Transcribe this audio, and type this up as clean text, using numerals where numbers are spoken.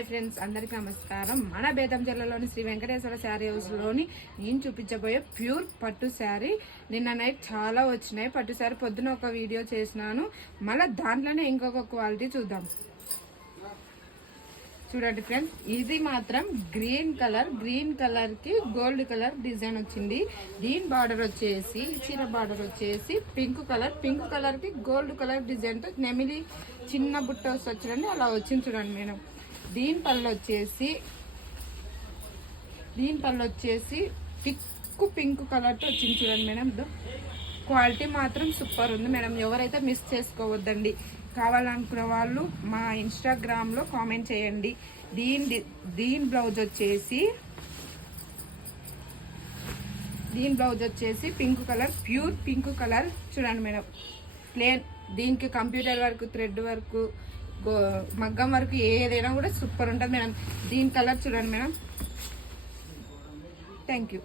Hi friends, అందరికీ నమస్కారం. మన బేతంచెర్లలోని శ్రీ వెంకటేశ్వర శారీ హౌస్లోని నేను చూపించబోయే ప్యూర్ పట్టు శారీ. నిన్న నైట్ చాలా వచ్చినాయి పట్టు శారీ. పొద్దున ఒక వీడియో చేసినాను, మళ్ళీ దాంట్లోనే ఇంకొక క్వాలిటీ చూద్దాం. చూడండి ఫ్రెండ్స్, ఇది మాత్రం గ్రీన్ కలర్ కి గోల్డ్ కలర్ డిజైన్ వచ్చింది. దీని బార్డర్ వచ్చేసి చీర బార్డర్ వచ్చేసి పింక్ కలర్ కి గోల్డ్ కలర్ డిజైన్ తో నెమిలి చిన్న బుట్ట వచ్చి అలా వచ్చింది. చూడండి మేడం, దీని పళ్ళు వచ్చేసి పింక్ కలర్ తో వచ్చింది. చూడండి మేడం, క్వాలిటీ మాత్రం సూపర్ ఉంది మేడం. ఎవరైతే మిస్ చేసుకోవద్దండి. కావాలనుకున్న వాళ్ళు మా ఇన్స్టాగ్రామ్లో కామెంట్ చేయండి. దీని బ్లౌజ్ వచ్చేసి pink colour, pure pink colour. చూడండి మేడం, ప్లేన్. దీనికి కంప్యూటర్ వర్క్, థ్రెడ్ వర్క్, మగ్గం వర్క్ ఏదైనా కూడా సూపర్ ఉంటుంది మేడం. దీని కలర్ చూడండి మేడం. Thank you.